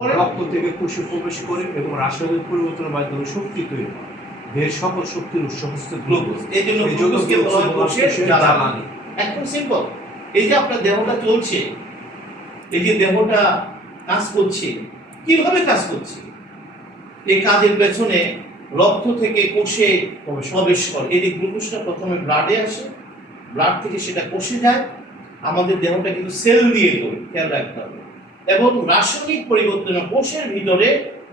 রক্ত থেকে কোষে প্রবেশ করে এবং রাসায়নিক পরিবর্তনের মাধ্যমে শক্তি তৈরি হয়। দেহের সকল শক্তির উৎস হচ্ছে গ্লুকোজ। এই জন্য গ্লুকোজকে বলা হয় কোষের জ্বালানি। একদম সিম্পল এই যে আপনার দেহটা চলছে এই যে দেহটা কাজ করছে কীভাবে কাজ করছে? এই কাজের পেছনে রক্ত থেকে কোষে প্রবেশ করে। প্রবেশ করে। এই যে গ্লুকোজটা প্রথমে ব্লাডে আসে ব্লাড থেকে সেটা কোষে যায়। আমাদের দেহটা কিন্তু সেল দিয়ে তৈরি। খেয়াল রাখতে হবে। এবং রাসায়নিক পরিবর্তন কোষের ভিতরে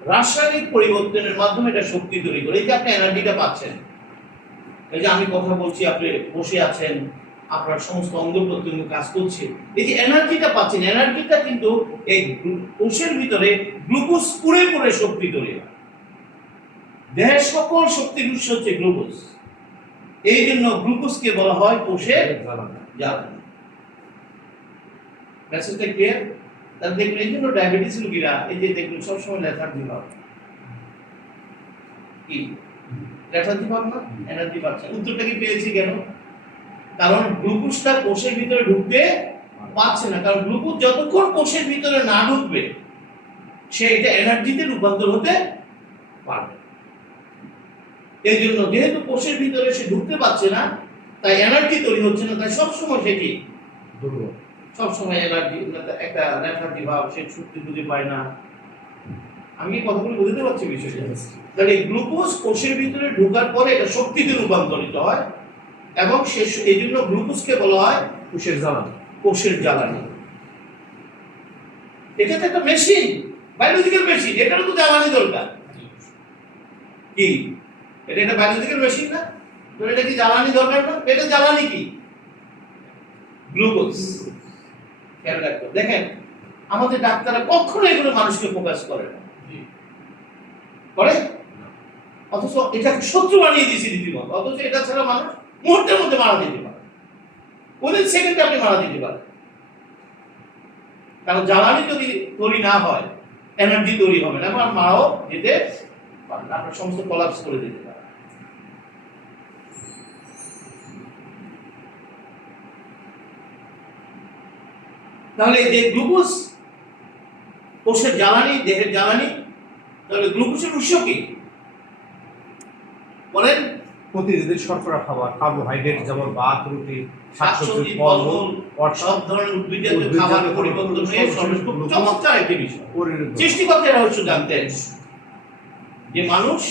রাসায়নিক পরিবর্তনের মাধ্যমে এটা শক্তি তৈরি করে। এই যে আপনি এনার্জিটা পাচ্ছেন এই যে আমি কথা বলছি আপনি বসে আছেন আপনার সমস্ত অঙ্গ প্রত্যঙ্গ কাজ করছে এই যে এনার্জিটা পাচ্ছেন এনার্জিটা কিন্তু এই কোষের ভিতরে গ্লুকোজ পুড়ে পুড়ে শক্তি তৈরি হয়। দেহের সকল শক্তির উৎস হচ্ছে গ্লুকোজ। এই জন্য গ্লুকোজকে বলা হয় কোষের জ্বালানি। জ্বালানি। মেসেজটা ক্লিয়ার তাহলে দেখুন, এই জন্য ডায়াবেটিস রোগীরা, এই যে দেখুন, সবসময় লেথার্জি ভাব কি? লেথার্জি ভাব না? এনার্জি পাচ্ছে উত্তরটা কি পেয়েছি কেন? কারণ গ্লুকোজটা কোষের ভিতরে ঢুকতে পারছে না। কারণ গ্লুকোজ যতক্ষণ কোষের ভিতরে না ঢুকবে, সে এটা এনার্জিতে রূপান্তর হতে পারবে এই জন্য যেহেতু কোষের ভিতরে সে ঢুকতে পারছে না, তাই এনার্জি তৈরি হচ্ছে না, তাই সবসময় সেটি দুর্বল। সবসময় এনার্জি একটা লেথার্জি ভাব সে শক্তি খুঁজে পায় না। আমি কথাগুলো বুঝতে পারছি বিষয়টা। তাহলে গ্লুকোজ কোষের ভিতরে ঢোকার পরে এটা শক্তিতে রূপান্তরিত হয় এবং সে এই জন্য গ্লুকোজকে বলা হয় কোষের জ্বালানি কোষের জ্বালানি। এটা তো একটা মেশিন বায়োলজিক্যাল মেশিন এটারও তো জ্বালানি দরকার। কি? এটা একটা বায়োলজিক্যাল মেশিন না? তো এটা কি জ্বালানি দরকার না? এটা জ্বালানি কি? গ্লুকোজ। খেয়াল হবে। দেখেন আমাদের ডাক্তাররা কখনো এগুলো মানুষকে ফোকাস করে না। করে? অথচ এটাকে শত্রু বানিয়ে দিয়েছে রীতিমতো। অথচ এটা ছাড়া মানুষ মুহূর্তের মধ্যে মারা যেতে পারে। ওদের সেকেন্ডে আপনি মারা যেতে পারেন। কারণ জ্বালানি যদি তৈরি না হয় এনার্জি তৈরি হবে না আমার মাও যেতে পারে। আপনার সমস্ত কলাপস করে দিতে পারে তাহলে যে গ্লুকোজ কোষের জ্বালানি দেহের জ্বালানি তাহলে গ্লুকোজের উৎস কি? বলেন। প্রতিদিনের শর্করা খাবার কার্বোহাইড্রেট যেমন ভাত রুটি শাকসবজি শাকসবজি ফল ফলমূল সব ধরনের উদ্ভিদ জাতীয় উদ্ভিদ খাবার পরিবর্তন হয়ে চমৎকার একটি বিষয়। সৃষ্টিকর্তার রহস্য জানতেন যে মানুষ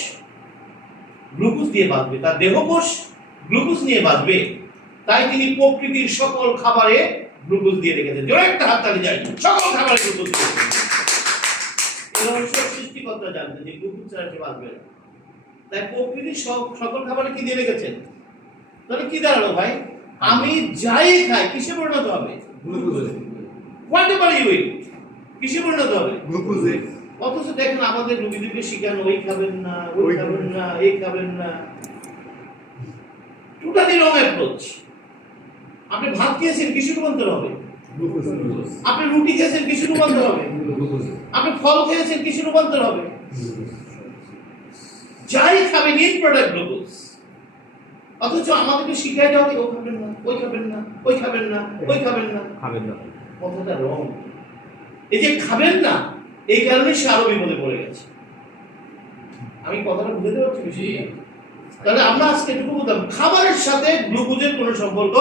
গ্লুকোজ দিয়ে বাঁচবে তার দেহকোষ গ্লুকোজ নিয়ে বাঁচবে তাই তিনি প্রকৃতির সকল খাবারে গ্লুকোজ দিয়ে রেখেছেন। জোরে একটা হাত তালি যায় সকল খাবারে গ্লুকোজ দিয়ে। এই সৃষ্টিকর্তা জানতেন যে গ্লুকোজ ছাড়া সে বাঁচবে না। তাই প্রকৃতির সব- সকল খাবারে কি দিয়ে রেখেছেন? তাহলে কি দাঁড়াল ভাই? আমি যাই খাই কিসে পরিণত হবে? গ্লুকোজে। হোয়াট এভার ইউ ইট কিসে পরিণত হবে? গ্লুকোজে। অথচ দেখেন আমাদের রুগীদেরকে শিখানো ওই খাবেন না ওই খাবেন না এই খাবেন না। টোটালি রং অ্যাপ্রোচ আপনি ভাত খেয়েছেন কিছু রূপান্তর হবে? আপনি রুটি খেয়েছেন কিছু রূপান্তর হবে? আপনি ফল খেয়েছেন কিছু রূপান্তর হবে? যাই খাবেন ইন প্রোডাক্ট গ্লুকোজ। অথচ আমাদেরকে শিখাই দেওয়া ও খাবেন না ওই খাবেন না ওই খাবেন না ওই খাবেন না। খাবেন না। কথাটা রং এই যে খাবেন না এই কারণে সে আরও বিপদে পড়ে গেছে। আমি কথাটা বুঝতে পারছি? তাহলে আমরা আজকে এটুকু বলতাম খাবারের সাথে গ্লুকোজের কোনো সম্পর্ক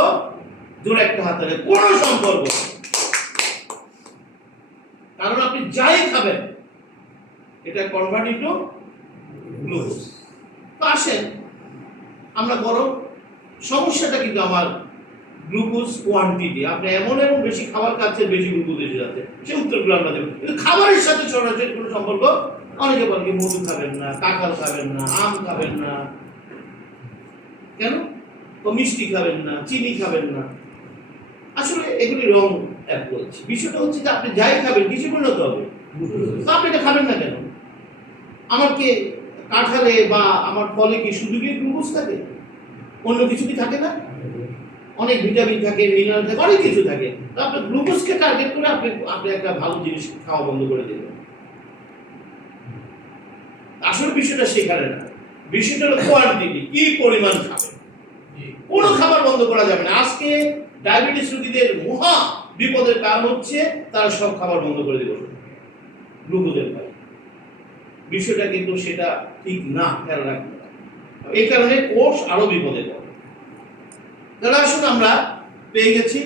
একটা হাত কোনো সম্পর্ক। কারণ আপনি যাই খাবেন, এটা কনভার্ট ইন্টু গ্লুকোজ তো আসেন, আমরা বরং সমস্যাটা কিন্তু আমার গ্লুকোজ কোয়ান্টিটি আপনি এমন এমন বেশি খাবার খাচ্ছেন, বেশি গ্লুকোজ এসে যাচ্ছে। সে উত্তরগুলো আমরা দেবো। কিন্তু খাবারের সাথে সরাসরি কোনো সম্পর্ক, অনেকে বলে কি মধু খাবেন না, কাঁঠাল খাবেন না, আম খাবেন না। কেন? মিষ্টি খাবেন না, চিনি খাবেন না। এগুলি রং অ্যাপ্রোচ বিষয়টা হচ্ছে যে আপনি যাই খাবেন কিছু পরিণত হবে। আপনি এটা খাবেন না কেন? আমার কি কাঁঠালে বা আমার ফলে কি শুধু কি গ্লুকোজ থাকে? অন্য কিছু কি থাকে না? অনেক ভিটামিন থাকে, মিনারেল থাকে, অনেক কিছু থাকে। আপনি গ্লুকোজকে টার্গেট করে আপনি আপনি একটা ভালো জিনিস খাওয়া বন্ধ করে দেবেন আসল বিষয়টা সেখানে না। বিষয়টা হলো কোয়ান্টিটি কি পরিমাণ খাবে কোনো খাবার বন্ধ করা যাবে না। আজকে ডায়াবেটিস রোগীদের মহা বিপদের কারণ হচ্ছে তারা সব খাবার বন্ধ করে দেবে গ্লুকোজের পায় বিষয়টা কিন্তু সেটা ঠিক না, খেয়াল রাখতে হবে। এই কারণে কোষ আরও বিপদে পড়ে। তাহলে আসুন আমরা পেয়ে গেছি।